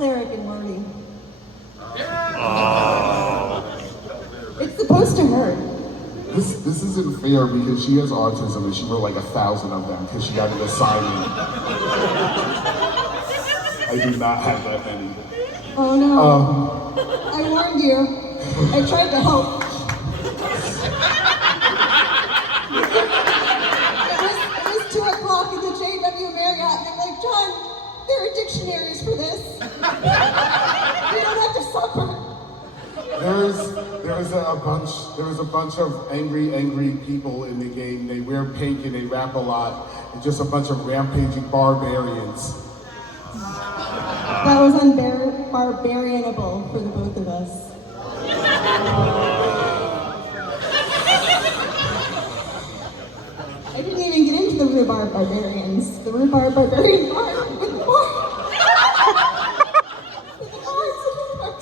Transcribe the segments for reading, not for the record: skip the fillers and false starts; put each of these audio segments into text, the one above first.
Cleric and Marty. It's supposed to hurt. This isn't fair because she has autism and she wrote like 1,000 of them because she got an assignment. I do not have that many. Oh no. I warned you. I tried to help. It was 2 o'clock at the JW Marriott and I'm like, John, there are dictionaries for this. You don't have to suffer. There was a bunch of angry people in the game. They wear pink and they rap a lot. And just a bunch of rampaging barbarians. That was barbarianable for the both of us. I didn't even get into the rhubarb barbarians. The rhubarb barbarian bar with the bar.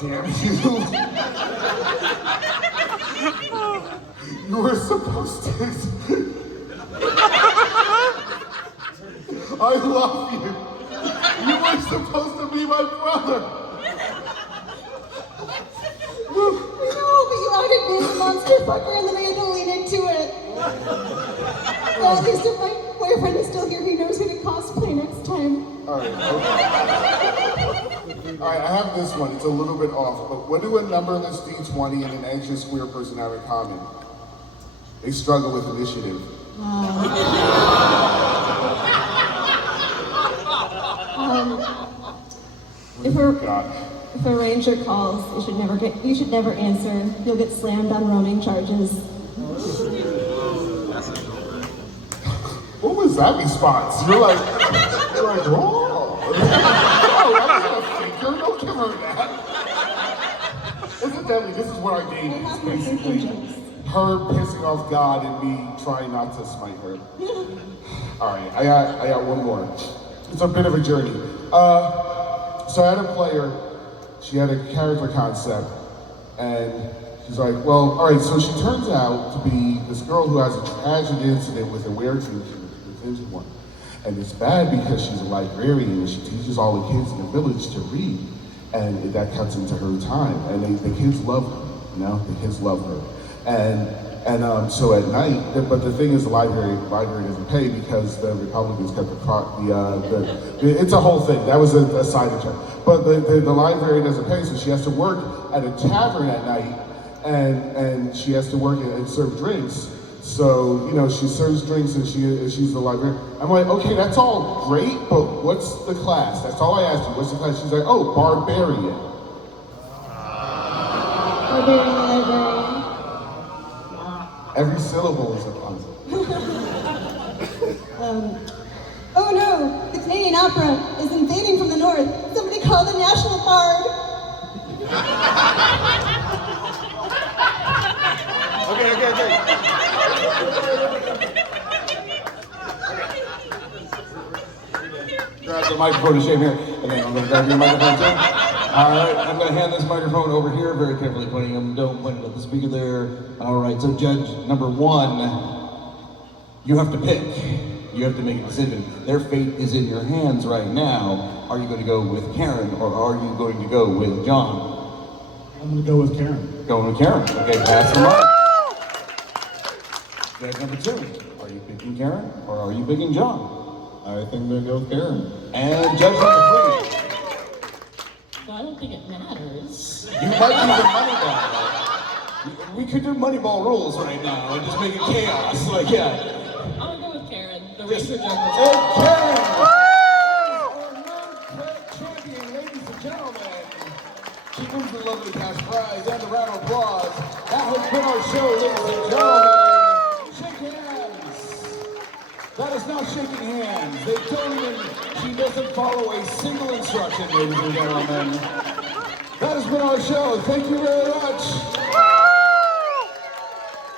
Damn you. You were supposed to. I love you. You were supposed to be my brother. I know, but you outed me as a monster fucker and then I had to lean into it. Well, at least if my boyfriend is still here, he knows who to cosplay next time. Alright, I have this one. It's a little bit off, but what do a numberless D20 and an anxious queer person have in common? They struggle with initiative. If a ranger calls, you should never answer. You'll get slammed on roaming charges. What was that response? You're like, oh. Oh, that was a faker. Don't give her that. Incidentally, this is what our game is, basically. Her pissing off God and me trying not to smite her. Alright, I got one more. It's a bit of a journey. So I had a player, she had a character concept, and she's like, well, alright, so she turns out to be this girl who has a tragic incident with a weretooth, one. And it's bad because she's a librarian and she teaches all the kids in the village to read. And that cuts into her time. And the kids love her, you know? The kids love her. And so at night, but the thing is the library doesn't pay because the Republicans kept it's a whole thing. That was a side of it. But the library doesn't pay, so she has to work at a tavern at night and she has to work and serve drinks. So, you know, she serves drinks and she's the librarian. I'm like, okay, that's all great, but what's the class? That's all I asked her. What's the class? She's like, oh, barbarian. Barbarian. Every syllable is a pun. Oh no, the Canadian Opera is invading from the north. Somebody call the National Guard. Okay. Grab the microphone to shave here, and then I'm going to grab your microphone too. All right, I'm going to hand this microphone over here, very carefully pointing him. Don't point it at the speaker there. All right, so judge number 1, you have to pick. You have to make a decision. Their fate is in your hands right now. Are you going to go with Karen, or are you going to go with John? I'm going to go with Karen. Going with Karen. Okay, pass the mic. Judge number 2, are you picking Karen, or are you picking John? I think I'm going to go with Karen. And judge number 3. I don't think it matters. You might do the Moneyball. We could do Moneyball rules right now and just make it chaos. Like, yeah. I'm gonna go with Karen, the racer judge. And Karen! Our nerd champion, ladies and gentlemen. She wins the lovely cash prize and a round of applause. That has been our show, ladies and gentlemen. Shake hands. That is not shaking hands. They don't even, she doesn't follow a single instruction, ladies and gentlemen. That has been our show. Thank you very much.